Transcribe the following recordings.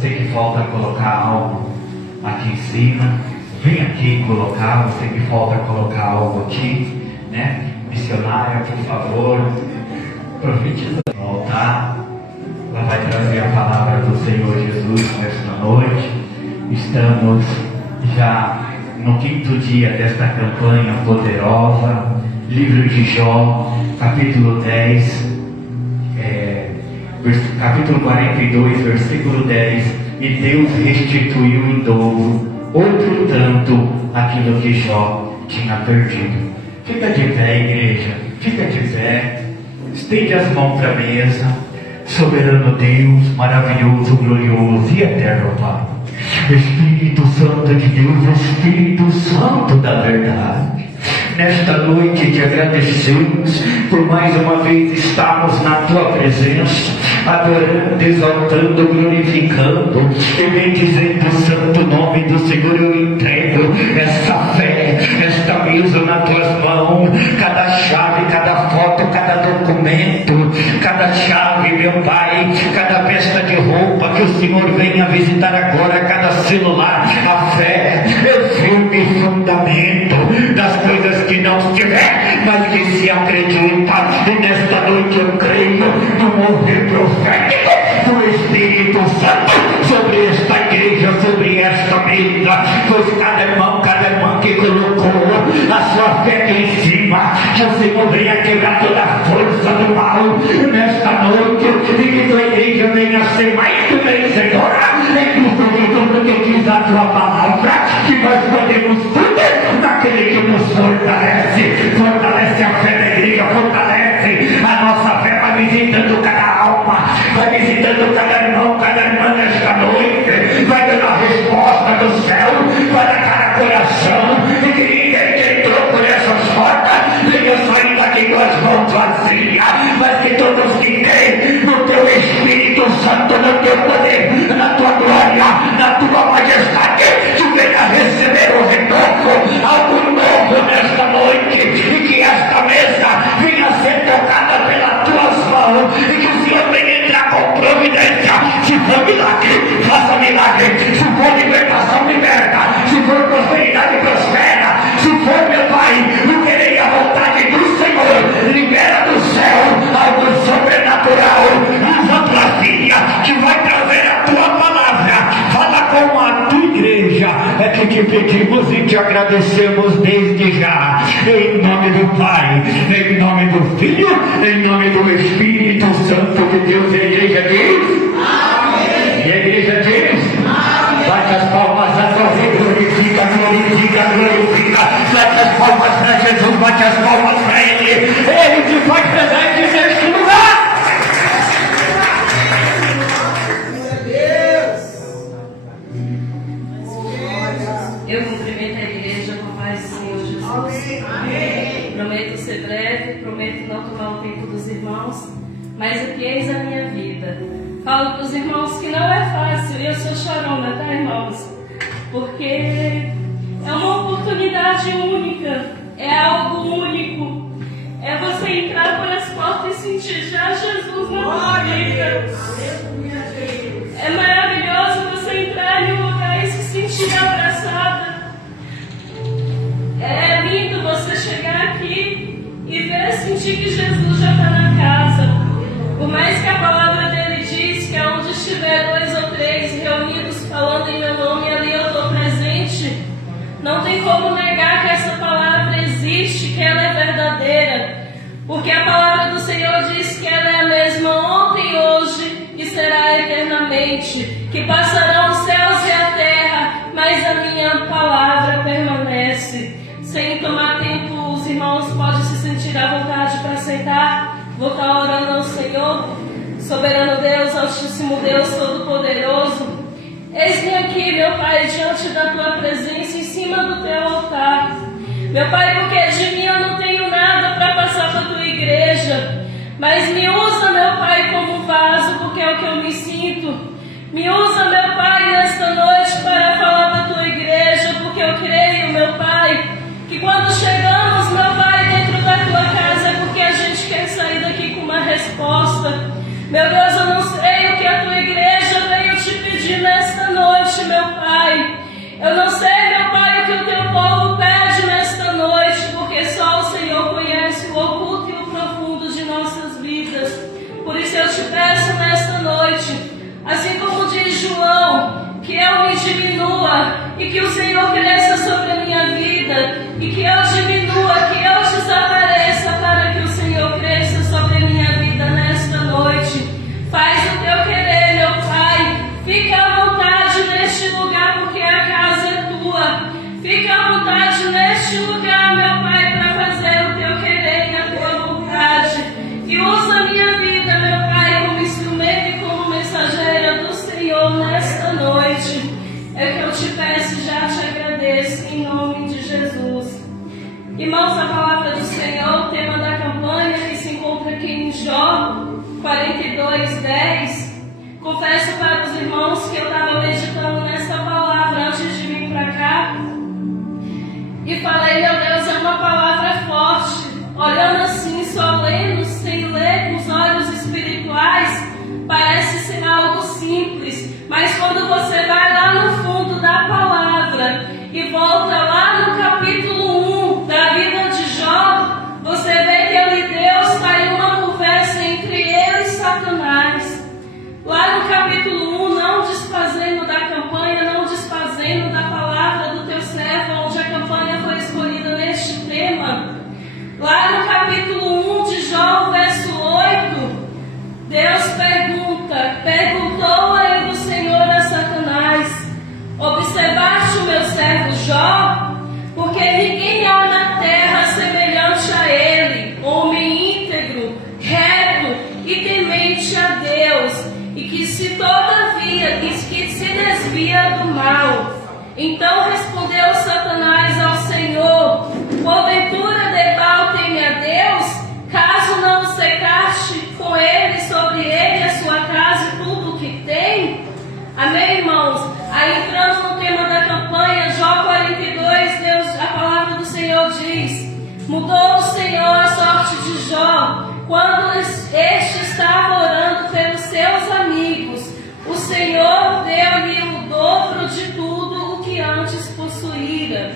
Sei que falta colocar algo aqui em cima. Vem aqui colocar, sei que falta colocar algo aqui, né? Missionária, por favor, profetiza no altar. Ela vai trazer a palavra do Senhor Jesus nesta noite. Estamos já no 5º dia desta campanha poderosa. Livro de Jó, capítulo 10, capítulo 42, versículo 10. E Deus restituiu em dobro outro tanto aquilo que Jó tinha perdido. Fica de pé, igreja, fica de pé, estende as mãos para a mesa. Soberano Deus, maravilhoso, glorioso e eterno Pai, Espírito Santo de Deus, Espírito Santo da verdade, nesta noite te agradecemos por mais uma vez estarmos na tua presença, adorando, exaltando, glorificando e bendizendo o santo nome do Senhor. Eu entrego esta fé, esta mesa nas tuas mãos, cada chave, cada foto, cada documento, cada chave, meu Pai, cada peça de roupa que o Senhor venha visitar agora, cada celular, a fé é firme fundamento das coisas que não se vê, mas que se acredita. E nesta noite eu creio no mover profético do Espírito Santo sobre esta igreja, sobre esta mesa, pois cada irmã que colocou a sua fé aqui em cima, que o Senhor venha quebrar toda a força do mal nesta noite, e que tua igreja venha ser mais do vencedora em tudo, porque diz a tua palavra que nós podemos tudo naquele que nos fortalece. Fortalece a fé da igreja, fortalece a nossa fé, vai visitando cada alma, vai visitando cada irmão, cada irmã nesta noite, vai dando a resposta do céu para cada coração, e que ninguém que entrou por essas portas venha sair daqui com as mãos vazias, mas que todos que creem no teu Espírito Santo, no teu poder, na tua glória, na tua majestade, que venha receber o renovo, algo novo nesta noite, e que esta mesa venha ser tocada pelas tuas mãos, e que o Senhor venha entrar com providência. Se for milagre, faça milagre. Se for libertação, liberta. Se for prosperidade, prospera. Se for, meu Pai, o querer e a vontade do Senhor, libera do céu algo sobrenatural, usa tua filha, que vai trazer a tua palavra. Fala com a tua igreja, é que te pedimos e te agradecemos desde já, em nome do Pai, em nome do Filho, em nome do Espírito Santo de Deus. E a igreja diz amém. E a igreja diz amém. Bate as palmas a tua vida, glorifica, glorifica, glorifica. Bate as palmas para Jesus, bate as palmas para Ele. Ele te faz presente neste lugar. Eu cumprimento a igreja com a paz do Senhor Jesus. Amém. Prometo ser breve, prometo não tomar o tempo dos irmãos, mas o que eis a minha vida. Falo para os irmãos que não é fácil, e eu sou chorona, tá, irmãos? Porque é uma oportunidade única, é algo único. É você entrar por as portas e sentir já Jesus na tua vida. É maravilhoso você entrar em um lugar e se sentir abraçada. É lindo você chegar aqui e ver, sentir que Jesus já está na casa. Por mais que a palavra dele diz que onde estiver 2 ou 3 reunidos falando em meu nome, ali eu estou presente. Não tem como negar que essa palavra existe, que ela é verdadeira. Porque a palavra do Senhor diz que ela é a mesma ontem, hoje e será eternamente. Que passarão os céus e a terra, mas a minha palavra permanece. Sem tomar tempo, os irmãos podem se sentir à vontade para aceitar. Vou estar orando ao Senhor. Soberano Deus, Altíssimo Deus, Todo-Poderoso, eis-me aqui, meu Pai, diante da tua presença, em cima do teu altar. Meu Pai, porque de mim eu não tenho nada para passar para a tua igreja, mas me usa, meu Pai, como vaso, porque é o que eu me sinto. Me usa, meu Pai, nesta noite para falar para a tua igreja, porque eu creio, meu Pai, que quando chegamos, meu Pai, dentro da tua casa, é porque a gente quer sair daqui com uma resposta. Meu Deus, eu não sei o que a tua igreja veio que o Senhor cresça sobre a minha vida e que eu diminua, que eu desapareça para que o Senhor cresça sobre a minha vida nesta noite. Faz o teu querer, meu Pai. Fica à vontade neste lugar, porque a casa é tua. Fica à vontade neste lugar, meu Pai, para fazer o teu querer e a tua vontade. E usa a minha vida, meu Pai, como instrumento e como mensageira do Senhor nesta noite. É que eu te peço e já te agradeço, em nome de Jesus. Irmãos, a palavra do Senhor, o tema da campanha que se encontra aqui em Jó 42:10. Confesso para os irmãos que eu estava meditando nessa palavra antes de vir para cá. E falei, meu Deus, é uma palavra forte. Olhando assim, só lendo, sem ler com os olhos espirituais, parece ser algo simples. Mas quando você vai lá no fundo da palavra e volta lá no capítulo 1 da vida de Jó, você vê que ali Deus está em uma conversa entre ele e Satanás. Lá no capítulo 1, não desfazendo da campanha, não desfazendo da palavra do teu servo, onde a campanha foi escolhida neste tema. Lá no capítulo 1 de Jó, verso 8, Deus perguntou aí do Senhor a Satanás: observaste o meu servo Jó? Porque ninguém há na terra semelhante a ele, homem íntegro, reto e temente a Deus, e que se desvia do mal. Então respondeu Satanás ao Senhor: porventura debatem-me a Deus, caso não secaste com ele, sobre ele, a sua casa e tudo o que tem? Amém, irmãos? Aí entrando no tema da campanha, Jó 42, a palavra do Senhor diz: mudou o Senhor a sorte de Jó, quando este estava orando pelos seus amigos. O Senhor deu-lhe o dobro de tudo o que antes possuíra.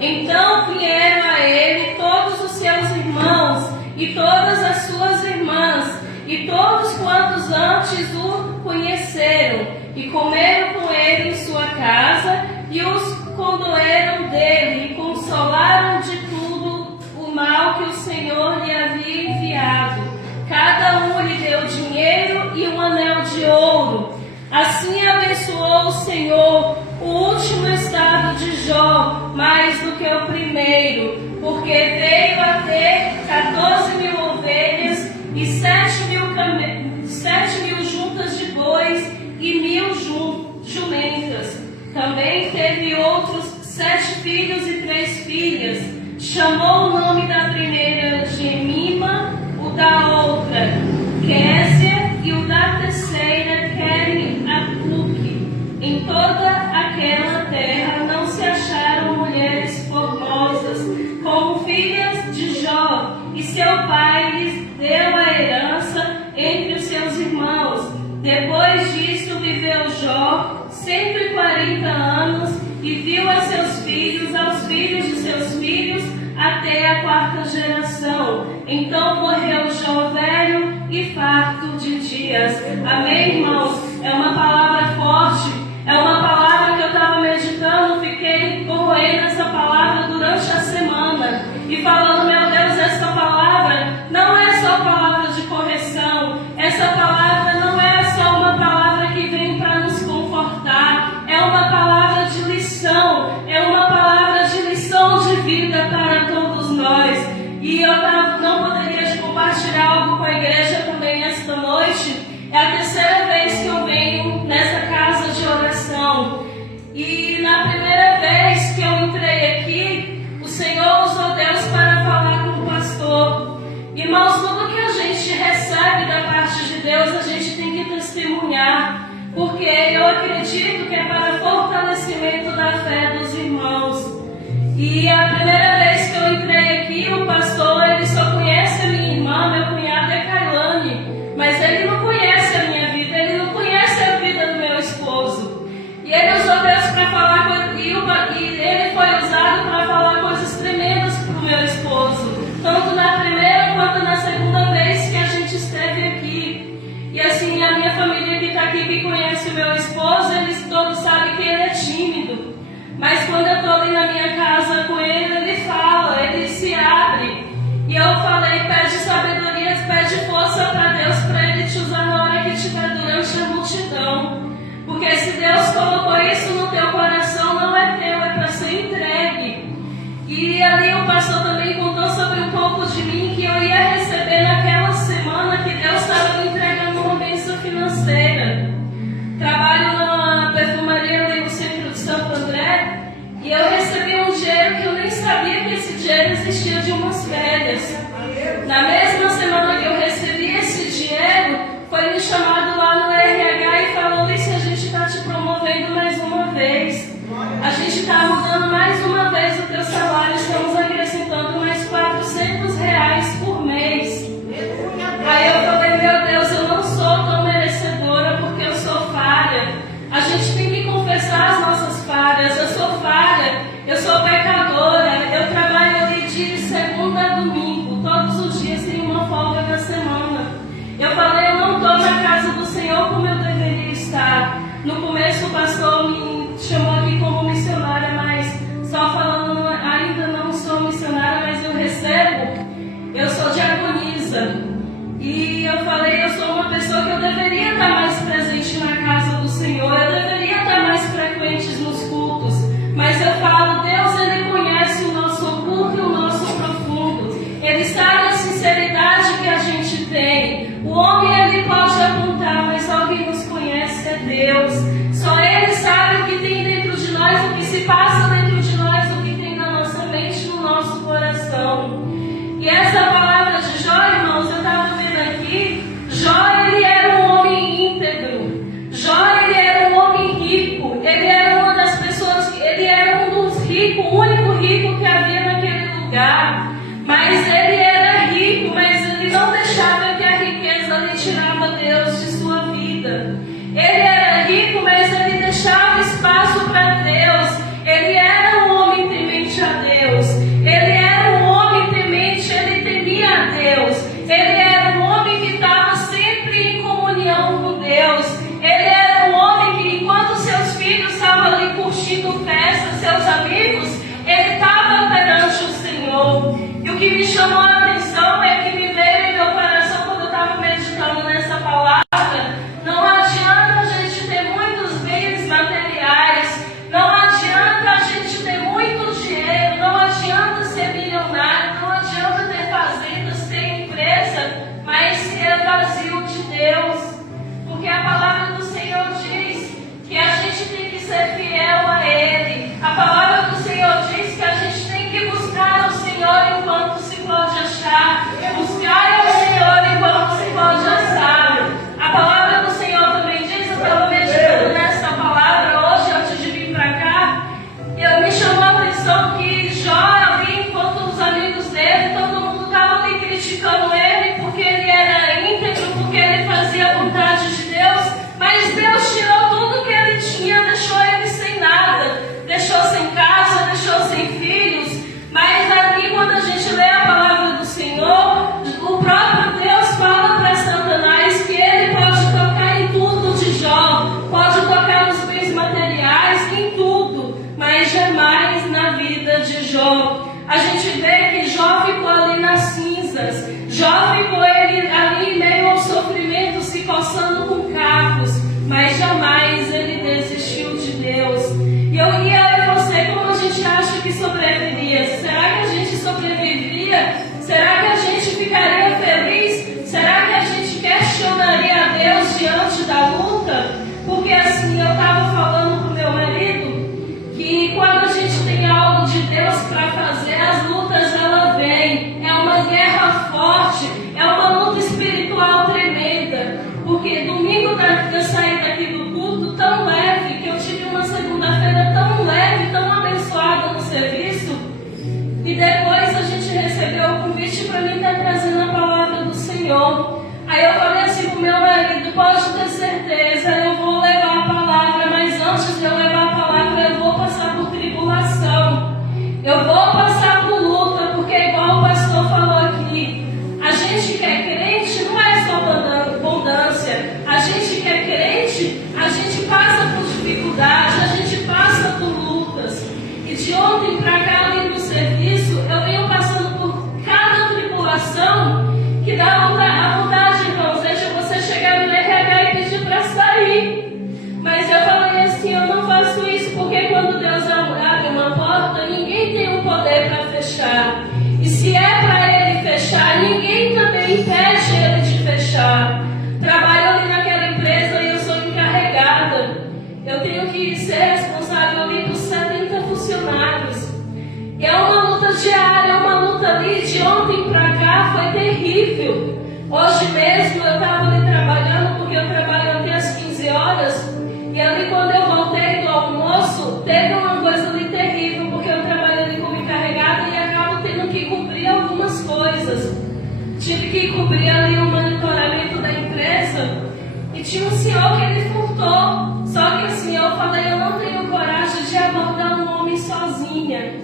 Então vieram a ele todos os seus irmãos e todas as suas irmãs, e todos quantos antes o conheceram, e comeram com ele em sua casa, e os condoeram dele, e consolaram de tudo o mal que o Senhor lhe havia enviado. Cada um lhe deu dinheiro e um anel de ouro. Assim abençoou o Senhor o último estado de Jó, mais do que o primeiro, porque veio a ter 14.000 ovelhas e 7.000 juntas de bois e 1.000 jumentas. Também teve outros 7 filhos e 3 filhas. Chamou o nome da primeira Jemima, o da outra Késia, e o da terceira Keren-Apuque. Em toda aquela terra não se acharam mulheres formosas como filhas de Jó, e seu pai lhes deu a herança entre os seus irmãos. Depois disto viveu Jó 140 anos e viu a seus filhos, aos filhos de seus filhos, até a 4ª geração. Então morreu Jó velho e farto de dias. Amém, irmãos? É uma palavra forte, é uma palavra que eu estava meditando, fiquei corroendo essa palavra durante a semana e falando, meu Deus, essa palavra não é só palavra de correção, essa palavra não é só uma palavra que vem para nos confortar, é uma palavra de lição, é uma palavra de lição de vida para todos nós. E eu não poderia compartilhar algo com a igreja também esta noite. É a 3ª vez que eu venho nessa casa de oração. E na primeira vez que eu entrei aqui, o Senhor usou Deus para falar com o pastor. Irmãos, tudo que a gente recebe da parte de Deus, a gente tem que testemunhar. Porque eu acredito que é para fortalecimento da fé dos irmãos. E a primeira vez que eu entrei aqui, o pastor, ele só conhece a minha irmã, meu cunhado é Kailane, mas ele não conhece a minha vida, ele não conhece a vida do meu esposo. E ele usou Deus para falar e ele foi usado para falar coisas tremendas para o meu esposo, tanto na primeira quanto na segunda vez que a gente esteve aqui. E assim, a minha família que está aqui, que conhece o meu esposo, eles todos sabem que ele é tímido. Mas quando eu estou ali na minha casa com ele, ele fala, ele se abre. E eu falei, pede sabedoria, pede força para Deus, para ele te usar na hora que estiver durante a multidão. Porque se Deus colocou isso no teu coração, não é teu, é para ser entregue. E ali o pastor também contou sobre um pouco de mim que eu ia receber naquela semana que Deus estava me entregando uma bênção financeira. Trabalho na perfumaria ali no centro de Santo André e eu recebi um dinheiro que eu nem sabia que esse dinheiro existia de umas férias. Na mesma semana que eu recebi esse dinheiro, foi me chamado lá no RH e falou: Alice, a gente está te promovendo mais uma vez. A gente está mudando mais uma vez o teu salário, estamos acrescentando mais R$400 por mês. Aí eu falei, meu Deus, eu não sou tão merecedora porque eu sou falha. A gente tem que confessar as nossas falhas. Eu sou falha, eu sou pecadora, eu trabalho ali de segunda a domingo, todos os dias tem uma folga na semana. Eu falei, eu não estou na casa do Senhor como eu deveria estar. No começo o pastor me chamou aqui como missionária, mas só falando, ainda não sou missionária, mas eu recebo, eu sou diaconisa. E eu falei, eu sou uma pessoa que eu deveria estar mais presente na casa do Senhor, eu deveria estar mais frequente nos cultos. Mas eu falo, Deus, Ele conhece o nosso oculto e o nosso profundo. Ele sabe a sinceridade que a gente tem. O homem, ele pode apontar, mas só quem nos conhece é Deus. Só Ele sabe o que tem dentro de nós, o que se passa dentro de nós, o que tem na nossa mente, no nosso coração. E essa palavra de Jó, irmãos, eu estava vendo aqui, Jó, ele era um homem íntegro. Jó, ele era um homem rico. Ele era uma das pessoas, ele era um dos ricos, o único rico que havia naquele lugar. Mas ele era rico, mas ele não deixava que a riqueza lhe tirava Deus de sua vida. Ele era rico, mas ele deixava espaço para Deus. Ele era um homem temente a Deus. Ele era um homem temente, ele temia a Deus. Ele era um homem que estava sempre em comunhão com Deus. Ele era um homem que, enquanto seus filhos estavam ali curtindo festa, seus amigos, ele estava perante o Senhor. E o que me chamou a atenção é que me veio em meu coração quando eu estava meditando nessa palavra. Não adianta a gente ter muitos bens materiais, não adianta a gente ter muito dinheiro, não adianta ser milionário, não adianta ter fazendas, ter empresa, mas ser vazio de Deus. Porque a palavra do Senhor diz que a gente tem que ser fiel a Ele. A palavra do Senhor diz que a gente tem que buscar ao Senhor enquanto se pode achar. Buscar ao Senhor enquanto se pode achar. A palavra do Senhor também diz, eu estava meditando nessa palavra hoje antes de vir para cá, e me chamou a atenção que Jó ali, enquanto os amigos dele, todo mundo estava ali criticando ele porque ele era íntegro, porque ele fazia a vontade de Deus, mas Deus tirou tudo que ele tinha, deixou ele sem nada, deixou sem casa, deixou sem filhos. Mas aqui, quando a gente lê a palavra do Senhor, o próprio Deus fala para Satanás que ele pode tocar em tudo de Jó, pode tocar nos bens materiais, em tudo, mas jamais na vida de Jó. A gente vê que Jó ficou ali nas cinzas, Jó ficou ali em meio ao sofrimento, se coçando com cacos, mas jamais ele desistiu de Deus. E eu e você, como a gente acha que sobreviveria? Será que a gente sobreviveria? Será que a gente ficaria feliz? Será que a gente questionaria a Deus diante da luta? Porque assim, eu estava falando para o meu marido que quando a gente tem algo de Deus para fazer, as lutas elas vêm. É uma guerra forte, é uma luta espiritual tremenda. Porque domingo eu saí daqui do culto tão leve, que eu tive uma segunda-feira tão leve, tão abençoada no serviço. E depois a gente recebeu o convite para mim estar trazendo a palavra do Senhor. Aí eu falei assim para o meu marido, pode ter certeza, eu vou levar a palavra, mas antes de eu levar a palavra, eu vou passar por tribulação. Eu vou passar por luta, porque igual o pastor falou aqui, a gente que é crente não é só poder para fechar. E se é para ele fechar, ninguém também impede ele de fechar. Trabalho ali naquela empresa e eu sou encarregada. Eu tenho que ser responsável ali dos 70 funcionários. E é uma luta diária, é uma luta ali de ontem para cá, foi terrível. Hoje mesmo eu estava ali trabalhando, porque eu trabalho até às 15 horas. E ali quando eu voltei do almoço, teve uma coisa ali terrível, porque eu trabalho ali como encarregada e acabo tendo que cobrir algumas coisas. Tive que cobrir ali o monitoramento da empresa e tinha um senhor que ele furtou. Só que assim, eu falei, eu não tenho coragem de abordar um homem sozinha.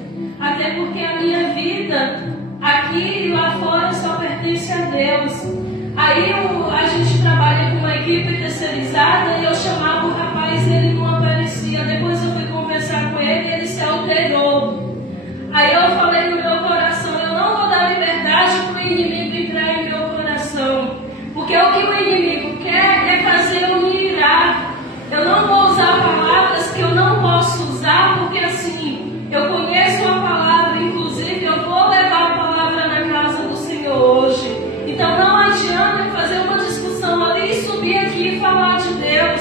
Até porque a minha vida aqui e lá fora só pertence a Deus. Aí a gente trabalha com uma equipe terceirizada e eu chamava o rapaz e ele não aparecia. Depois eu fui conversar com ele e ele se alterou. Aí eu falei no meu coração, eu não vou dar liberdade para o inimigo entrar em meu coração. Porque o que o inimigo quer é fazer eu me irar. Eu não vou usar palavras que eu não posso usar, porque assim, eu conheço a palavra, inclusive eu vou levar a palavra na casa do Senhor hoje. Então não adianta eu fazer uma discussão ali e subir aqui e falar de Deus.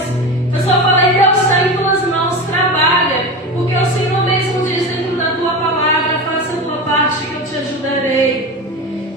Eu só falei, Deus está em tuas mãos, trabalha. Porque o Senhor mesmo diz dentro da tua palavra, faça a tua parte que eu te ajudarei.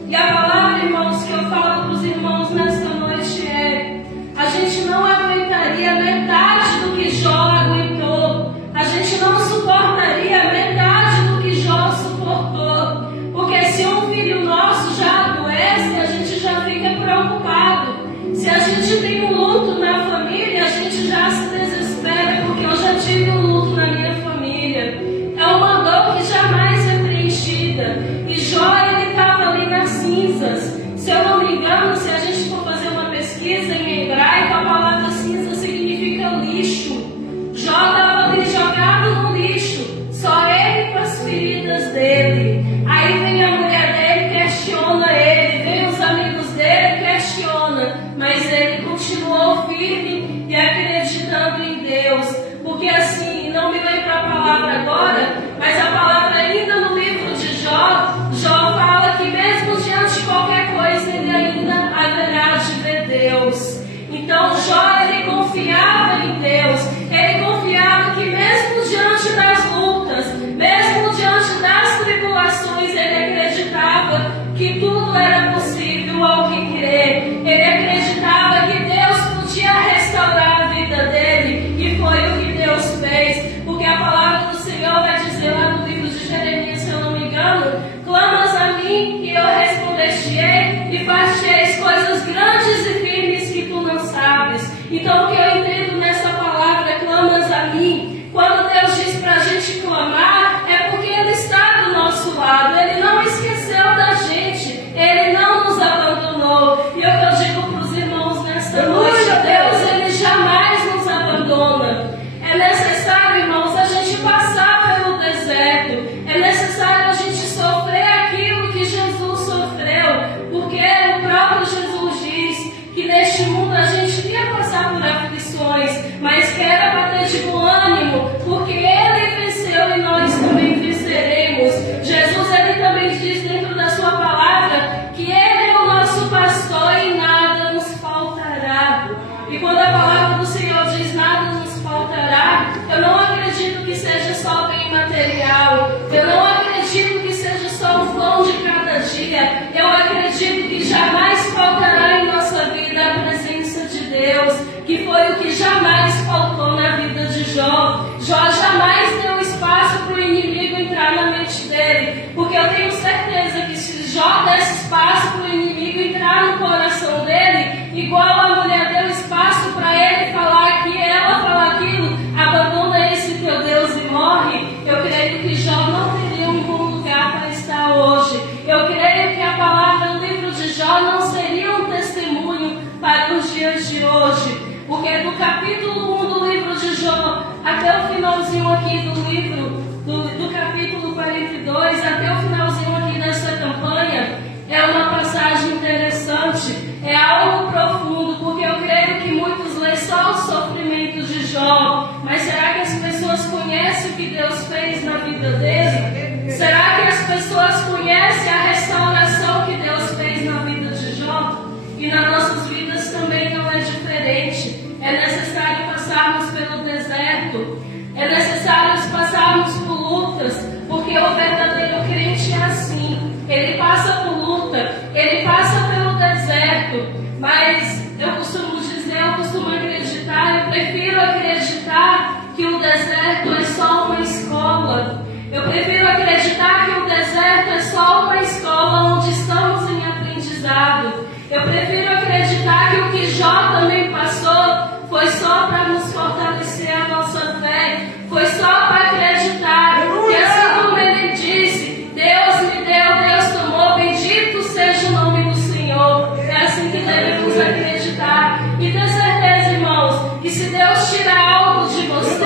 E a palavra, irmãos, que eu falo para os irmãos nesta noite é: a gente não aguentaria metade do que Jó aguentou. A gente não suportaria metade do que Jó suportou. Porque se um filho nosso já adoece, a gente já fica preocupado. Se a gente tem um luto na família, a gente já se desespera, porque eu já tive um luto na minha família. É uma dor que jamais é preenchida. E Jó, ele estava ali nas cinzas. Se eu não me engano, se a gente for fazer uma pesquisa em hebraico, a palavra cinza significa lixo. Jó estava ali jogado no lixo, só ele com as feridas dele. Aí vem a mulher dele, questiona ele, vem os amigos dele, questiona, mas ele continuou firme e acreditando em Deus. Porque assim, não me lembro a palavra agora, mas a palavra ainda no livro de Jó, Jó fala que mesmo diante de qualquer coisa, ele ainda haverá de ver Deus. Então Jó, ele confiava em Deus, ele confiava que mesmo diante das lutas, mesmo diante das tribulações, ele acreditava que tudo era possível ao que crer. Ele acreditava que Deus podia restaurar a vida dele, e foi o que Deus fez. Porque a palavra do Senhor vai dizer lá no livro de Jeremias, se eu não me engano: clamas a mim e eu responder-te-ei, e far-te-eis coisas grandes e firmes que tu não sabes. Então o que eu entendo nessa palavra, clamas a mim, quando Deus diz para a gente clamar, é porque Ele está do nosso lado. Ele não esqueceu da gente, Ele não nos abandonou. E é o que eu digo para os irmãos nesta noite: Deus, Ele jamais nos abandona. É necessário, irmãos, a gente passar pelo deserto. É necessário a gente sofrer aquilo que Jesus sofreu. Porque o próprio Jesus diz que neste mundo a gente ia passar por aflições, mas que era para ter de bom ânimo, porque Ele venceu e nós também venceremos. Jesus, Ele também diz dentro da sua palavra que Ele é o nosso pastor e nada nos faltará. E quando a palavra do Senhor diz nada nos faltará, eu não acredito que seja só bem material, eu não acredito que seja só um pão de cada dia, eu acredito que jamais faltará em nossa vida a presença de Deus, que foi o que jamais faltou na vida de Jó. Jó jamais deu espaço para o inimigo entrar na mente dele, porque eu tenho certeza que se Jó desse espaço para o inimigo entrar no coração dele, igual a mulher deu espaço para ele falar que ela fala aquilo, abandona esse teu Deus e morre, eu creio que Jó não teria um bom lugar para estar hoje. Eu creio que a palavra do livro de Jó não seria um testemunho para os dias de hoje, porque do capítulo 1 do livro de Jó até o finalzinho aqui do livro, do capítulo 42 até o finalzinho aqui dessa campanha, é uma passagem interessante, é algo profundo, porque eu creio que muitos lêem só o sofrimento de Jó, mas será que as pessoas conhecem o que Deus fez na vida dele? Será que as pessoas conhecem a restauração que Deus fez na vida de Jó? E nas nossas vidas também não é diferente. É necessário passarmos pelo deserto. É necessário passarmos por lutas. Porque o verdadeiro crente é assim. Ele passa por luta. Ele passa pelo deserto. Mas eu costumo dizer, eu costumo acreditar, eu prefiro acreditar que o deserto é só uma escola. Eu prefiro acreditar que o deserto é só uma escola onde estamos em aprendizado. Eu prefiro acreditar que o que Jó também passou foi só para nos fortalecer a nossa fé. Foi só para acreditar que assim como ele disse, Deus me deu, Deus tomou, bendito seja o nome do Senhor. É assim que devemos acreditar. E ter certeza, irmãos, que se Deus tirar algo de você,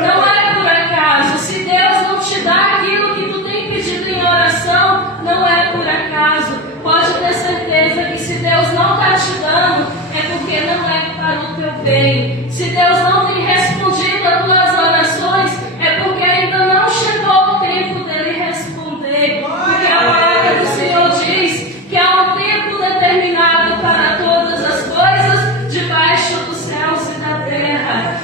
não é por acaso. Se Deus não te dá aquilo que tu tem pedido em oração, não é por acaso. Pode ter certeza que se Deus não está te dando, é porque não é para o teu bem. Se Deus não tem respondido as tuas orações, é porque ainda não chegou o tempo dele responder. Porque a palavra do Senhor diz que há um tempo determinado para todas as coisas debaixo dos céus e da terra.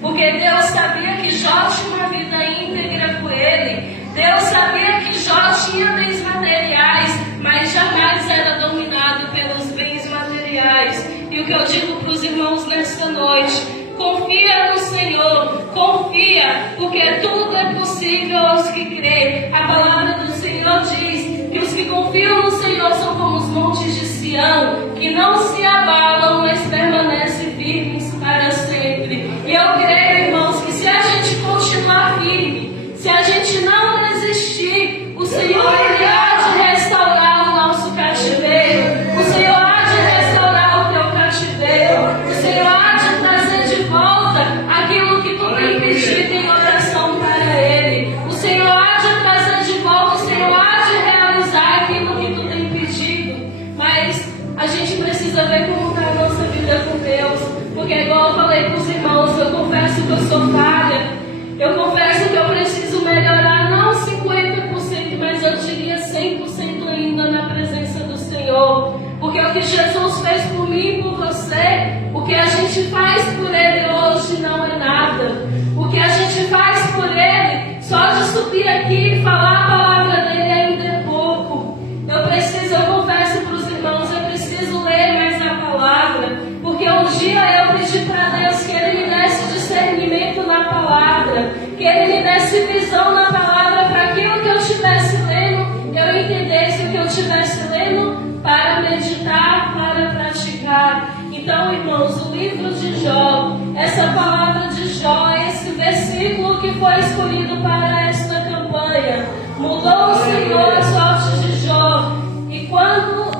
Porque Deus sabia que Jó tinha uma vida íntegra com ele. Deus sabia que Jó tinha bens materiais, mas jamais era dominado pelos bens materiais. E o que eu digo para os irmãos nesta noite: confia no Senhor, confia, porque tudo é possível aos que crêem. A palavra do Senhor diz que os que confiam no Senhor são como os montes de Sião, que não se abalam, mas permanecem firmes para sempre. E eu creio, irmãos, que se a gente continuar firme, se a gente não desistir, o Senhor ele há de restaurar o nosso cativeiro. O Senhor há de restaurar o teu cativeiro. O Senhor há de trazer de volta aquilo que tu tem pedido em oração para Ele. O Senhor há de trazer de volta, o Senhor há de realizar aquilo que tu tem pedido. Mas a gente precisa ver como está a nossa vida com Deus. Porque igual eu falei para os irmãos, eu confesso que eu sou falha. Eu confesso que eu preciso melhorar, não 50%, mas eu diria 100% ainda na presença do Senhor. Porque o que Jesus fez por mim e por você, o que a gente faz por Ele hoje não é nada. O que a gente faz por Ele, só de subir aqui e falar a palavra dEle ainda é pouco. Eu confesso para os irmãos, eu preciso ler mais a palavra. Porque um dia eu pedi para Deus que Ele me desse discernimento na palavra, que Ele me desse visão na palavra para aquilo que eu estivesse lendo, eu entendesse o que eu estivesse lendo para meditar, para praticar. Então, irmãos, o livro de Jó, essa palavra de Jó, esse versículo que foi escolhido para esta campanha, mudou o Senhor a sorte de Jó, enquanto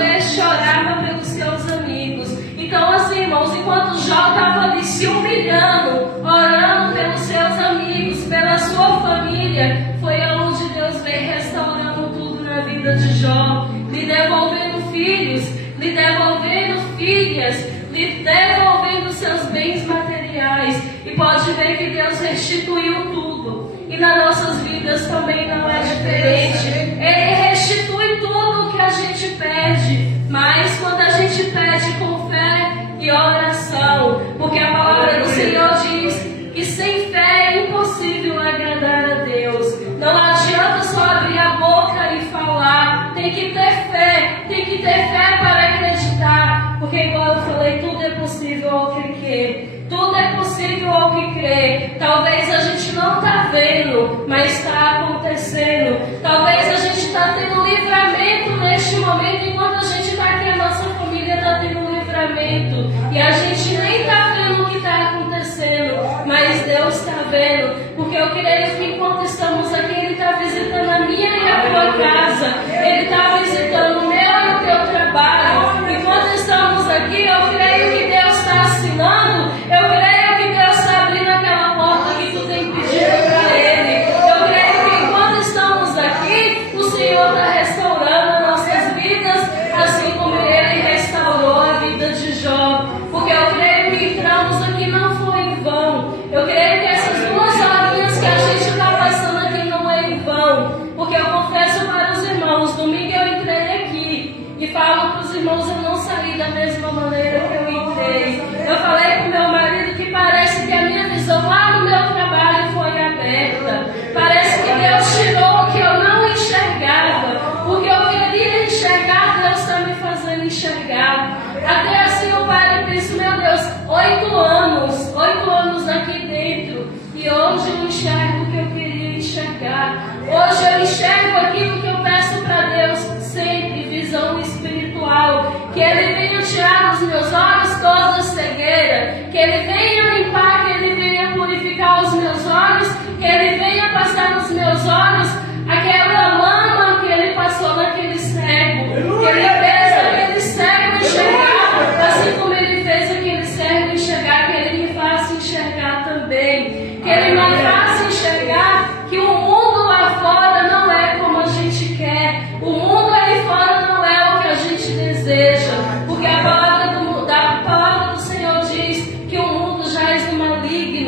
ele chorava pelos seus amigos. Então, assim, irmãos, enquanto Jó estava ali se humilhando, orando pelos seus amigos, pela sua família, foi onde Deus veio restaurando tudo na vida de Jó, lhe devolvendo filhos, lhe devolvendo filhas, lhe devolvendo seus bens materiais. E pode ver que Deus restituiu tudo. E nas nossas vidas também não é diferente. Ele restitui tudo que a gente perde, mas quando a gente pede com fé e oração, porque a palavra do Senhor diz que sem fé é impossível agradar a Deus. Não adianta só abrir a boca e falar, tem que ter fé para acreditar, porque igual eu falei, tudo é possível ao que crê. Tudo é possível ao que crê. Talvez a gente não está vendo, mas está acontecendo. Talvez a gente está tendo livramento neste momento, enquanto a gente está aqui, a nossa família está tendo livramento. E a gente nem está vendo o que está acontecendo, mas Deus está vendo. Porque eu creio que enquanto estamos aqui, Ele está visitando a minha e a tua casa. Ele está visitando o meu e o teu trabalho. Enquanto estamos aqui, eu creio que Deus está assinando. Eu creio que Deus está abrindo aquela porta que tu tem pedido para Ele. Eu creio que enquanto estamos aqui, o Senhor está restaurando as nossas vidas, assim como Ele restaurou a vida de Jó. Porque eu creio que entramos aqui não foi em vão. Eu creio que essas 2 horinhas que a gente está passando aqui não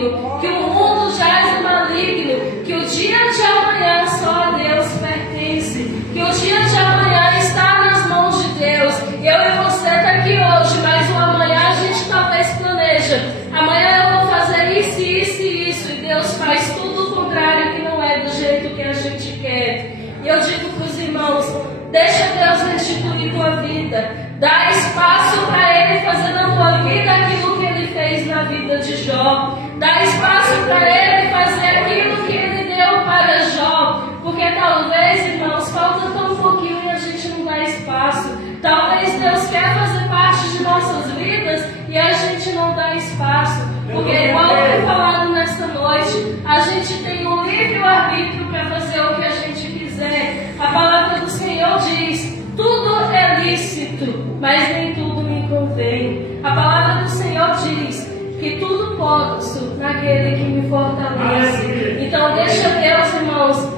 maligno, que o mundo jaz no maligno, que o dia de amanhã só a Deus pertence, que o dia de amanhã está nas mãos de Deus. Eu e você está aqui hoje, mas o amanhã a gente talvez planeja. Amanhã eu vou fazer isso, isso e isso, e Deus faz tudo o contrário, que não é do jeito que a gente quer. E eu digo para os irmãos, deixa Deus restituir tua vida, dá espaço para Ele fazer na tua vida aquilo que Ele fez na vida de Jó, dá espaço para Ele fazer aquilo que Ele deu para Jó, porque talvez, irmãos, falta tão pouquinho e a gente não dá espaço. Talvez Deus quer fazer parte de nossas vidas e a gente não dá espaço, porque igual foi falado nesta noite, a gente tem um livre-arbítrio para fazer o que a gente quiser. A palavra do Senhor diz, tudo é lícito, mas nem tudo me convém. A palavra do Senhor diz que tudo posso naquele que me fortalece. Então deixa Deus, irmãos,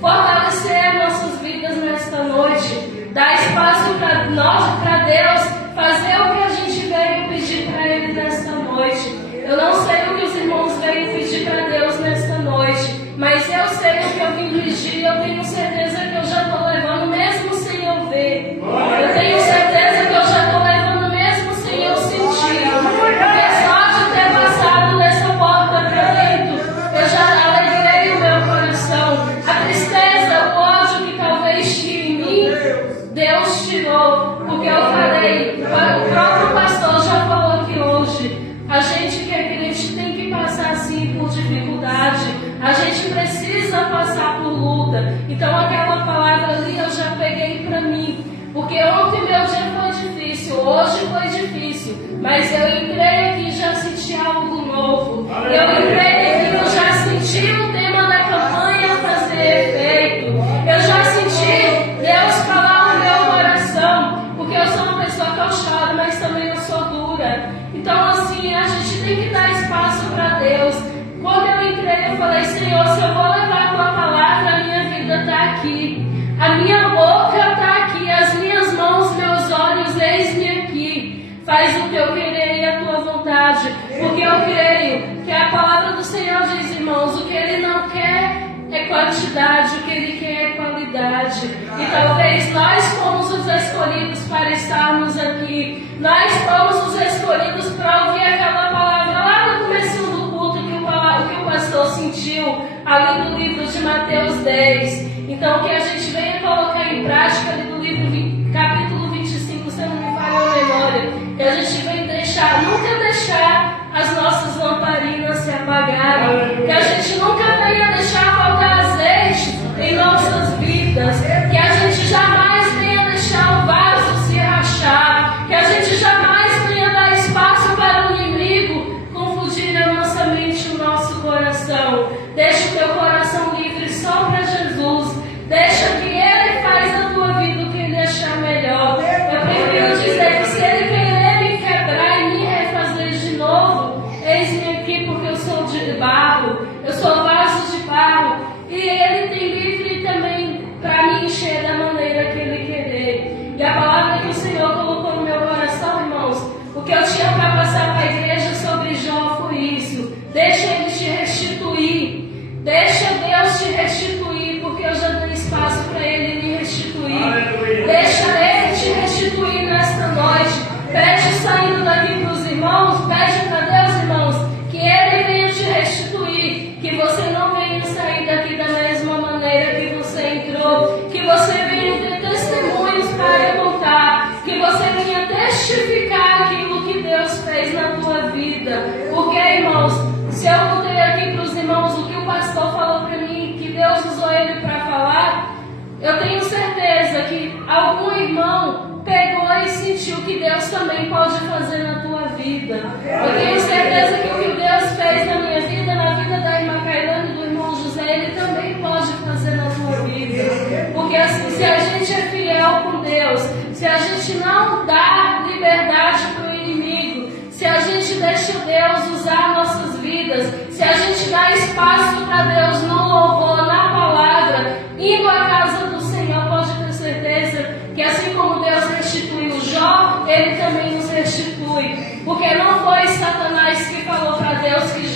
fortalecer nossas vidas nesta noite. Dá espaço para nós, para Deus, fazer o que a gente veio pedir para Ele nesta noite. Eu não sei o que os irmãos veio pedir para Deus nesta noite, mas eu sei o que eu vim pedir e eu tenho certeza que eu já estou levando mesmo sem eu ver. Eu tenho certeza que eu já estou levando mesmo sem eu sentir. Porque só de ter passado nessa porta para dentro, eu já alegrei o meu coração. A tristeza, o ódio que talvez tire em mim, Deus tirou, porque eu falei, o próprio pastor já falou aqui hoje, a gente que é crente tem que passar sim por dificuldade, a gente precisa passar por luta. Então aquela palavra ali eu já peguei para mim, porque ontem meu dia foi difícil, hoje foi difícil, mas eu entrei aqui e já senti algo novo. Eu entrei aqui e eu já senti o tema da campanha fazer efeito. Eu já senti Deus falar no meu coração, porque eu sou uma pessoa que eu choro, mas também eu sou dura. Então assim, a gente tem que dar espaço para Deus. Quando eu entrei, eu falei, Senhor, se eu vou levar a tua palavra, a minha vida está aqui. A minha boca está aqui, as minhas mãos, meus olhos, eis-me aqui. Faz o teu querer e a tua vontade. Porque eu creio que a palavra do Senhor diz, irmãos, o que Ele não quer é quantidade, o que Ele quer é qualidade. E talvez nós fomos os escolhidos para estarmos aqui. Nós fomos os escolhidos para ouvir aquela palavra lá no começo do culto que o pastor sentiu, ali do livro de Mateus 10. Então que a gente venha colocar em prática ali do livro capítulo 25, se eu não me falha a memória. Que a gente venha nunca deixar as nossas lamparinas se apagarem. Que a gente nunca venha deixar faltar azeite em nossas vidas. Que a gente jamais venha deixar o vaso se rachar. Que a gente jamais venha dar espaço para o inimigo confundir a nossa mente e o nosso coração. Deixa o teu coração livre só para Jesus. Deixa que Ele faz na tua vida o que Ele achar melhor. Eu prefiro dizer que se Ele querer me quebrar e me refazer de novo, eis-me aqui porque eu sou de barro, eu sou vaso de barro, e Ele tem livre também para me encher da maneira que Ele querer. E a palavra que o Senhor colocou no meu coração, irmãos, o que eu tinha para passar para a igreja sobre Jó foi isso. Deixa Ele te restituir. Deixa Deus te restituir, porque eu já dei espaço para Ele me restituir. Aleluia. Deixa Ele te restituir nesta noite. Pede saindo daqui para os irmãos, pede para Deus, irmãos, que Ele venha te restituir, que você não venha sair daqui da mesma maneira que você entrou, que você venha ter testemunhos para contar, que você venha testificar aquilo que Deus fez na tua vida. Porque, irmãos, se eu contei aqui para os irmãos o que o pastor falou para mim, que Deus usou ele para falar, eu tenho certeza que algum irmão pegou e sentiu que Deus também pode fazer na tua vida. Eu tenho certeza que o que Deus fez na minha vida, na vida da irmã Cailane e do irmão José, Ele também pode fazer na tua vida. Porque assim, se a gente é fiel com Deus, se a gente não dá liberdade para o inimigo, se a gente deixa Deus usar nossas vidas, se a gente dá espaço para Deus no louvor, na palavra, indo à casa do Senhor, pode ter certeza que assim como Deus restituiu Jó, Ele também nos restitui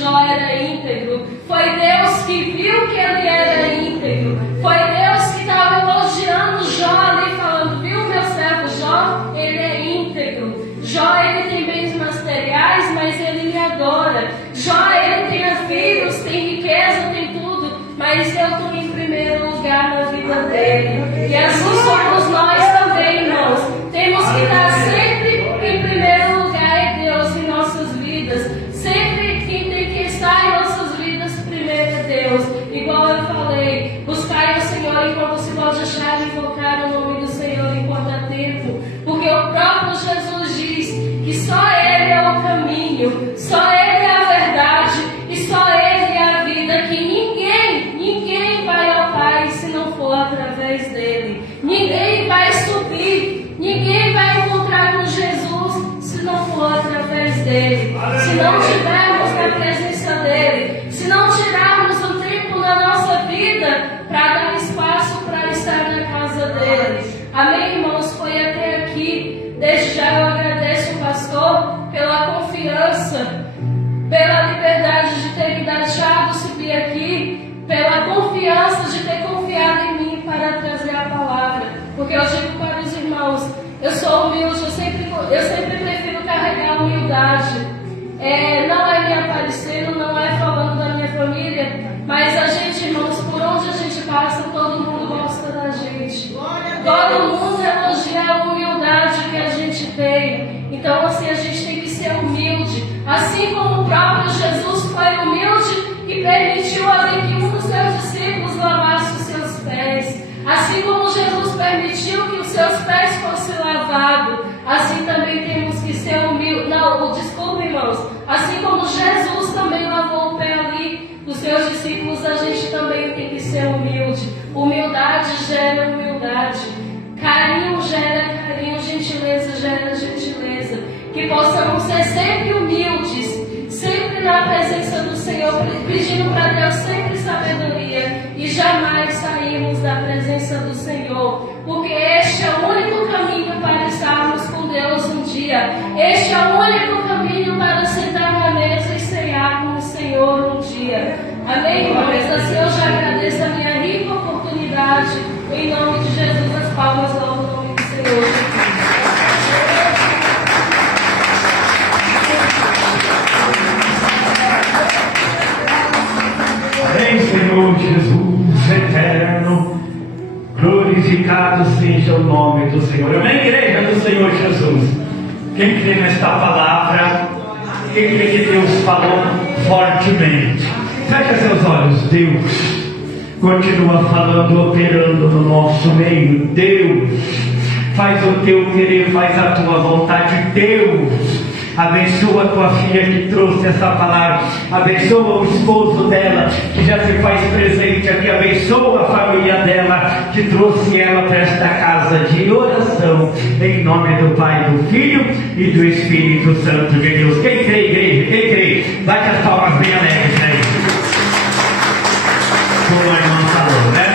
Jó era íntegro. Foi Deus que viu que ele era íntegro. Foi Deus que estava elogiando Jó ali, falando: viu meu servo Jó? Ele é íntegro. Jó, ele tem bens materiais, mas ele me adora. Jó, ele tem filhos, tem riqueza, tem tudo, mas eu estou em primeiro lugar na vida dele. E assim somos nós também, irmãos. Temos que estar sempre em primeiro lugar é Deus em nossas vidas. Sempre quem tem que estar em nossas vidas primeiro é Deus. Igual eu falei, buscai o Senhor enquanto se pode achar, invocar o nome do Senhor enquanto há tempo. Porque o próprio Jesus diz que só Ele é o caminho, só Ele é a verdade e só Ele é a vida, que ninguém vai ao Pai se não for através dele. Ninguém vai subir, ninguém vai encontrar com Jesus se não for através dele. Se não tivermos na presença dele, se não tirarmos um tempo na nossa vida para dar espaço para estar na casa dele. Amém, irmãos? Foi até aqui. Desde já eu agradeço o pastor pela confiança, pela liberdade de ter me deixado subir aqui, pela confiança de ter confiado em mim para trazer a palavra. Porque eu digo para os irmãos, eu sou humilde, eu sempre prefiro carregar a humildade. Não é me aparecendo, não é falando da minha família, mas a gente, irmãos, por onde a gente passa, todo mundo gosta da gente. Todo mundo elogia a humildade que a gente tem. Então, assim, a gente tem que ser humilde. Assim como o próprio Jesus foi humilde e permitiu ali que um dos seus discípulos lavasse os seus pés. Assim como Jesus permitiu que os seus pés fossem lavados, assim também temos que ser humildes. Desculpa, irmãos. Assim como Jesus também lavou o pé ali dos seus discípulos, a gente também tem que ser humilde. Humildade gera humildade. Carinho gera carinho. Gentileza gera gentileza. Que possamos ser sempre humildes, sempre na presença do Senhor, pedindo para Deus sempre sabedoria e jamais sairmos da presença do Senhor, porque este é o único caminho para estarmos com Deus um dia. Este é o único caminho para sentar na mesa e cear com o Senhor um dia. Amém, irmãos? Assim eu já agradeço a minha rica oportunidade. Em nome de Jesus, as palmas ao nome do Senhor Jesus. Amém, Senhor Jesus eterno, glorificado seja o nome do Senhor. Amém, igreja do Senhor Jesus. Quem crê nesta palavra, quem crê que Deus falou fortemente, fecha seus olhos. Deus continua falando, operando no nosso meio. Deus faz o teu querer, faz a tua vontade. Deus abençoa a tua filha que trouxe essa palavra. Abençoa o esposo dela, que já se faz presente aqui. Abençoa a família dela, que trouxe ela para esta casa de oração. Em nome do Pai, do Filho e do Espírito Santo de Deus. Quem crê, igreja? Quem crê? Bate as palmas bem alegres aí. Como a irmã falou, né?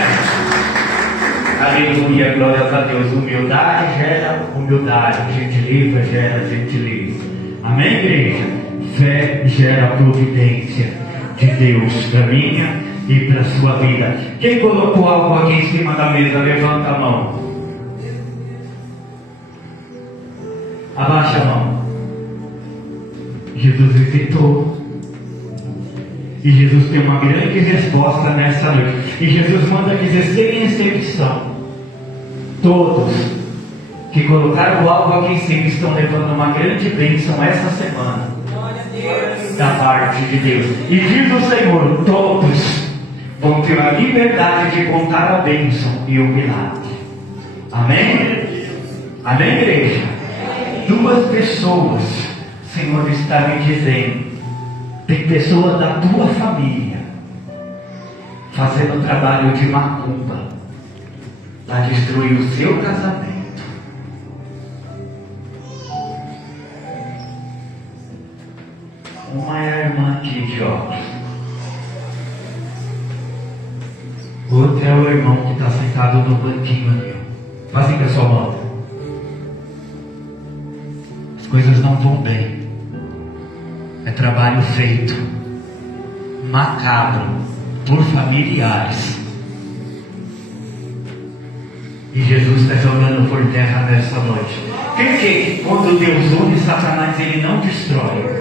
Aleluia, glórias a Deus. Humildade gera humildade. Gentileza gera gentileza. Amém, igreja? Fé gera providência de Deus para minha e para a sua vida. Quem colocou algo aqui em cima da mesa, levanta a mão. Abaixa a mão. Jesus visitou. E Jesus tem uma grande resposta nessa noite. E Jesus manda dizer sem exceção: todos que colocaram algo aqui em cima estão levando uma grande bênção essa semana da parte de Deus. E diz o Senhor: todos vão ter a liberdade de contar a bênção e o milagre. Amém? Amém, igreja? Duas pessoas, o Senhor está me dizendo, tem pessoas da tua família fazendo trabalho de macumba para destruir o seu casamento. Uma é a irmã aqui de óculos, outra é o irmão que está sentado no banquinho ali. Fazem com a sua mão. As coisas não vão bem. É trabalho feito. macabro por familiares. E Jesus está jogando por terra nessa noite. Porque quando Deus une, Satanás ele não destrói.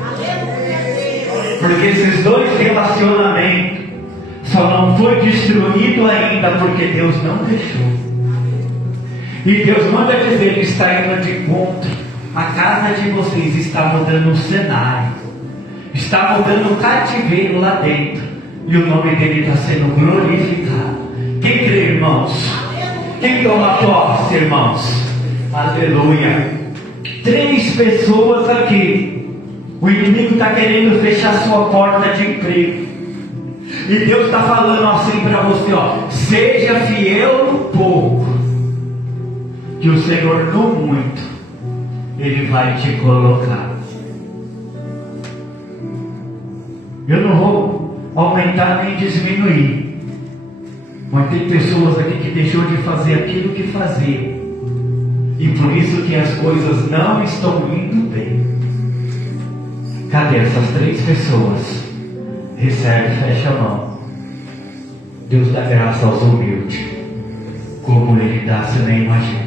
Porque esses dois relacionamentos só não foi destruído ainda porque Deus não deixou. E Deus manda dizer que está indo de encontro. A casa de vocês está mudando o cenário. Está mudando o cativeiro lá dentro. E o nome dele está sendo glorificado. Quem crê, irmãos? Quem toma posse, irmãos? Aleluia. 3 pessoas aqui. O inimigo está querendo fechar sua porta de emprego. E Deus está falando assim para você, ó. Seja fiel no pouco, que o Senhor no muito Ele vai te colocar. Eu não vou aumentar nem diminuir, mas tem pessoas aqui que deixou de fazer aquilo que fazia, e por isso que as coisas não estão indo bem. Cadê essas 3 pessoas? Recebe, fecha a mão. Deus dá graça aos humildes, como Ele dá, você nem imagina.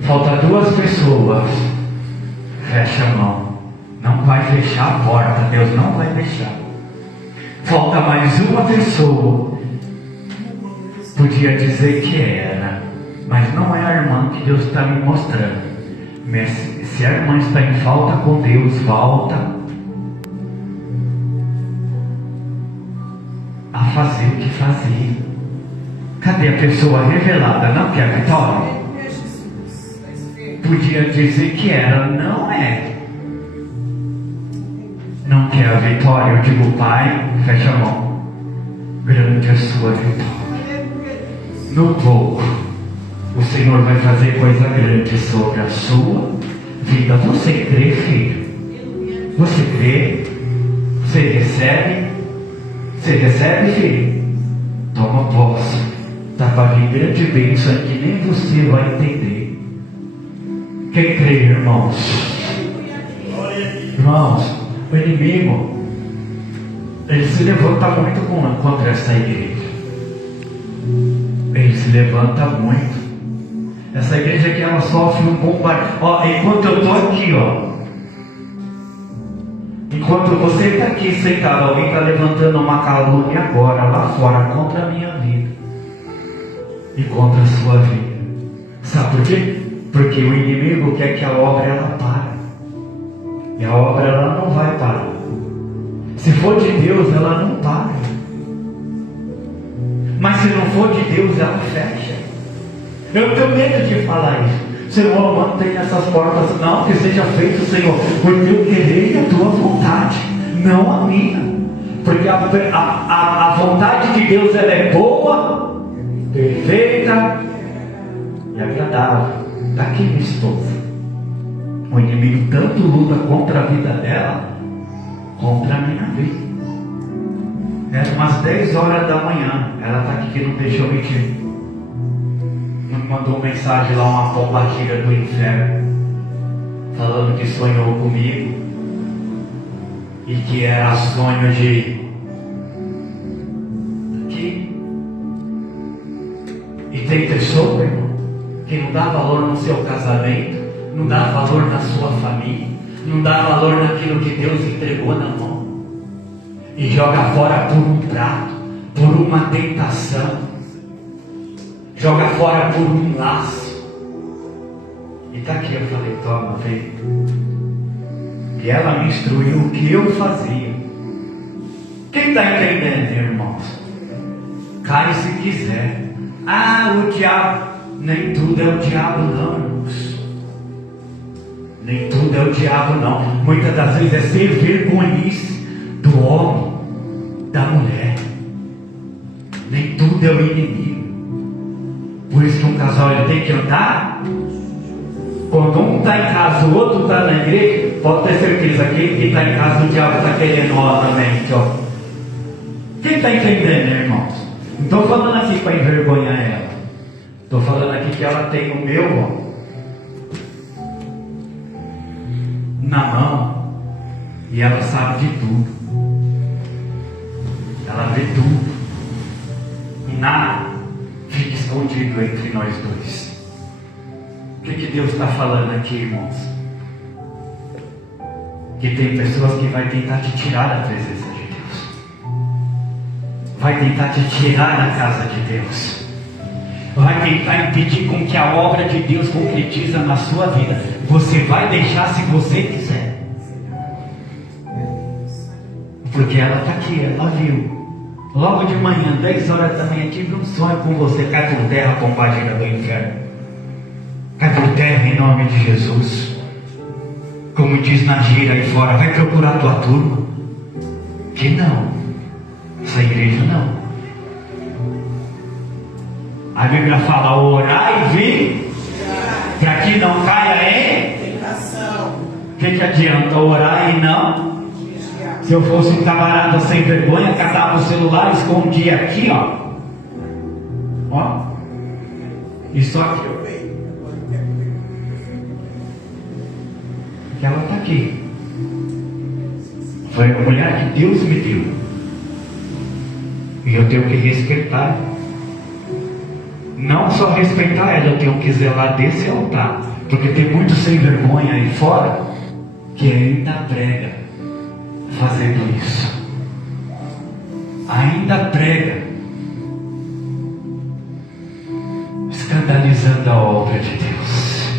Falta 2 pessoas. Fecha a mão. Não vai fechar a porta. Deus não vai deixar. Falta mais uma pessoa. Podia dizer que era, mas não é a irmã que Deus está me mostrando. Mas se a irmã está em falta com Deus, volta a fazer o que fazia. Cadê a pessoa revelada? Não quer a vitória? Podia dizer que era, não é. Não quer a vitória? Eu digo, Pai, fecha a mão. Grande é a sua vitória. No pouco, o Senhor vai fazer coisa grande sobre a sua vida. Você crê, filho? Você crê? Você recebe? Você recebe, filho? Toma posse. Está para vir grande bênção que nem você vai entender. Quem crê, irmãos? Irmãos, o inimigo, ele se levanta muito contra essa igreja. Ele se levanta muito. Essa igreja aqui, ela sofre um bombardeio. Ó, enquanto eu estou aqui, ó. Enquanto você está aqui sentado, alguém está levantando uma calúnia agora, lá fora, contra a minha vida. E contra a sua vida. Sabe por quê? Porque o inimigo quer que a obra ela pare. E a obra ela não vai parar. Se for de Deus, ela não para. Mas se não for de Deus, ela fecha. Eu tenho medo de falar isso. Senhor, mantenha essas portas. Não, que seja feito, Senhor, por teu querer e a tua vontade, não a minha. Porque a vontade de Deus ela é boa, perfeita e agradável. Está aqui minha esposa. O inimigo tanto luta contra a vida dela, contra a minha vida. É umas 10 horas da manhã. Ela está aqui que não deixou mentir. Me mandou mensagem lá, uma pomba gira do inferno, falando que sonhou comigo e que era sonho de aqui. E tem pessoa, irmão, que não dá valor no seu casamento, não dá valor na sua família, não dá valor naquilo que Deus entregou na mão, e joga fora por um prato, por uma tentação, joga fora por um laço. E está aqui, eu falei, toma, vem. E ela me instruiu o que eu fazia. Quem está entendendo, irmãos? Cai se quiser. Ah, o diabo. Nem tudo é o diabo não, irmãos. Nem tudo é o diabo não. Muitas das vezes é ser vergonhice do homem, da mulher. Nem tudo é o inimigo. Por isso que um casal ele tem que andar. Quando um está em casa, o outro está na igreja, pode ter certeza que ele que está em casa, o diabo está querendo novamente, ó. Quem está entendendo, irmãos? Não estou falando aqui para envergonhar ela. Estou falando aqui que ela tem o meu, ó, na mão, e ela sabe de tudo. ver tudo. E nada fica escondido entre nós dois. O que Deus está falando aqui, irmãos? Que tem pessoas que vai tentar te tirar da presença de Deus. Vai tentar te tirar da casa de Deus. Vai tentar impedir com que a obra de Deus concretiza na sua vida. Você vai deixar se você quiser. Porque ela está aqui, ela viu. Logo de manhã, 10 horas da manhã, tive um sonho com você. Cai por terra, compadre do inferno. Cai por terra em nome de Jesus. Como diz na gira aí fora, vai procurar a tua turma. Que não. Essa igreja não. A Bíblia fala, orar e vir, que aqui não caia em tentação. O que adianta orar e não? Se eu fosse um camarada sem vergonha, catava o celular e escondia aqui, ó. Ó. E só aqui, ó. Que ela está aqui. Foi a mulher que Deus me deu. E eu tenho que respeitar. Não só respeitar ela, eu tenho que zelar desse altar. Porque tem muito sem vergonha aí fora que ainda prega fazendo isso. Ainda prega escandalizando a obra de Deus.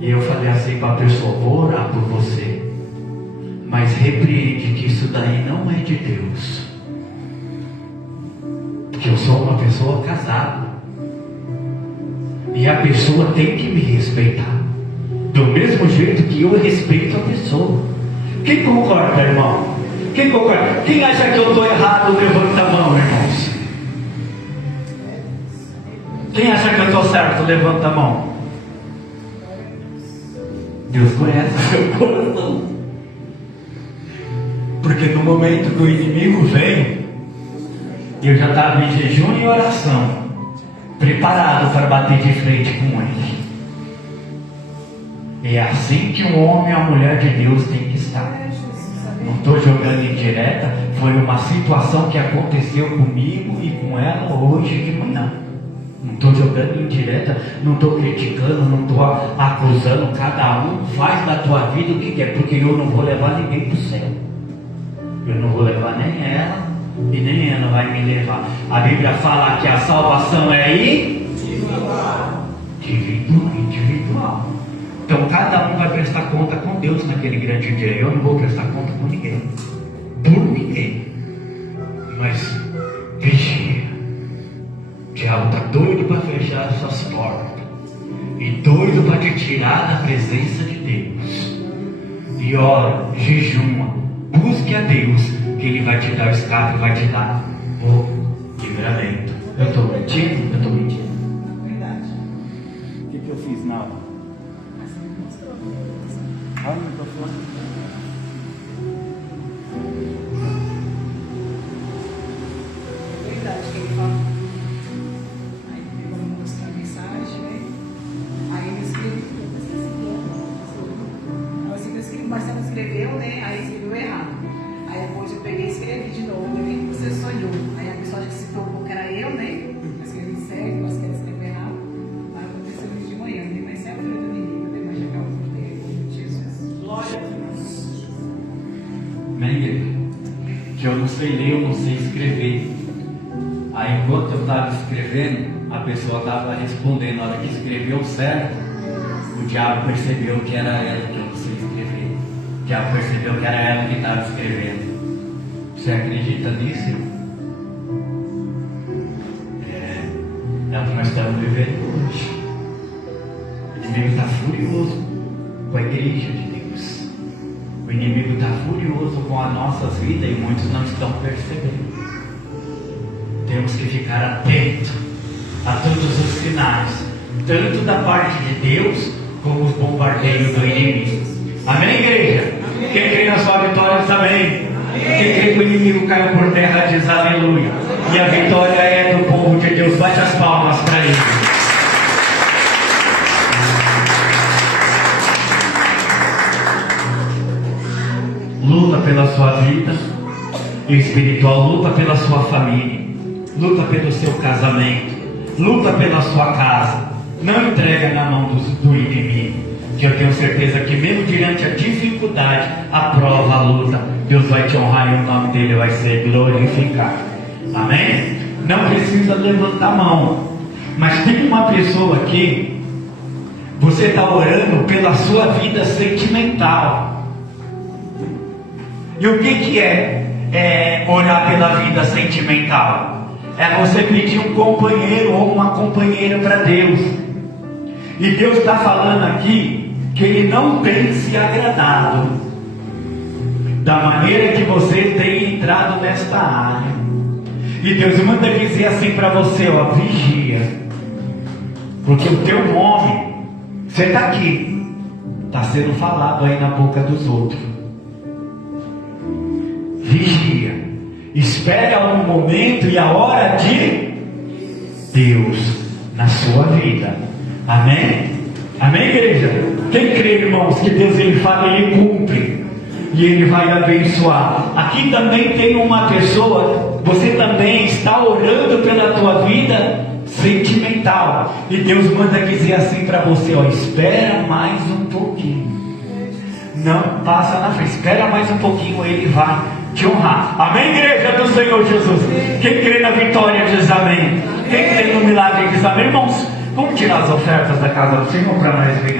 E eu falei assim para a pessoa, vou orar por você, mas repreende que isso daí não é de Deus. Porque eu sou uma pessoa casada. E a pessoa tem que me respeitar. Do mesmo jeito que eu respeito a pessoa. Quem concorda, irmão? Quem concorda? Quem acha que eu estou errado, levanta a mão, irmãos. Quem acha que eu estou certo, levanta a mão. Deus conhece o seu coração. Porque no momento que o inimigo veio, eu já estava em jejum e oração, preparado para bater de frente com ele. É assim que um homem e a mulher de Deus tem que estar. Não estou jogando em direta, foi uma situação que aconteceu comigo e com ela hoje de manhã. Não estou jogando em direta, não estou criticando, não estou acusando. Cada um faz da tua vida o que quer, porque eu não vou levar ninguém para o céu. Eu não vou levar nem ela e nem ela vai me levar. A Bíblia fala que a salvação é individual. Então cada um vai prestar conta com Deus naquele grande dia. Eu não vou prestar conta com ninguém, por ninguém. Mas vigia. O diabo está doido para fechar as suas portas e doido para te tirar da presença de Deus. E ora, jejuma, busque a Deus, que Ele vai te dar o escape, vai te dar o livramento. Eu estou mentindo? Eu estou mentindo. Verdade. O que eu fiz mal? Olha o microfone. Verdade, que ele fala. Aí pegou uma mostrar a mensagem, né? Aí ele escreveu. O Marcelo escreveu, né? Aí escreveu errado. Aí depois eu peguei e escrevi de novo. Eu vi que você sonhou. Aí a pessoa que se tocou que era eu, né? Eu escrevi certo, nós queremos escrever errado. Aí aconteceu isso de manhã, né? Mas sempre eu menino, né? Mas já acabou por ter. Jesus. Glória a Deus. Amém, igreja? Que eu não sei ler, eu não sei escrever. Aí enquanto eu estava escrevendo, a pessoa estava respondendo. Na hora que escreveu certo, o diabo percebeu que era ela que eu não sei escrever. O diabo percebeu que era ela que estava escrevendo. Você acredita nisso? É o que nós estamos vivendo hoje. O inimigo está furioso com a igreja de Deus. O inimigo está furioso com as nossas vidas e muitos não estão percebendo. Temos que ficar atentos a todos os sinais, tanto da parte de Deus como os bombardeios do inimigo. Amém, igreja? Amém. Quem crê na sua vitória diz amém. Quem crê que o inimigo caiu por terra diz aleluia. E a vitória é do povo de Deus. Bate as palmas para ele. Luta pela sua vida, E o espiritual luta pela sua família, luta pelo seu casamento, luta pela sua casa. Não entrega na mão do inimigo, que eu tenho certeza que mesmo diante a dificuldade, a prova, a luta, Deus vai te honrar e o nome dele vai ser glorificado. Amém? Não precisa levantar a mão, mas tem uma pessoa aqui, você está orando pela sua vida sentimental. E o que é orar pela vida sentimental? É você pedir um companheiro ou uma companheira para Deus. E Deus está falando aqui que Ele não tem se agradado da maneira que você tem entrado nesta área. E Deus manda dizer assim para você, ó, vigia. Porque o teu nome, você está aqui, está sendo falado aí na boca dos outros. Vigia. Espera o momento e a hora de Deus na sua vida. Amém? Amém, igreja? Quem crê, irmãos, que Deus Ele fala, Ele cumpre e Ele vai abençoar. Aqui também tem uma pessoa, você também está orando pela tua vida sentimental, e Deus manda dizer assim para você, ó, espera mais um pouquinho, não passa na frente, espera mais um pouquinho, Ele vai te honrar. Amém, igreja do Senhor Jesus? Quem crê na vitória diz amém. Quem crê no milagre diz amém. Irmãos, vamos tirar as ofertas da casa do Senhor para nós ver.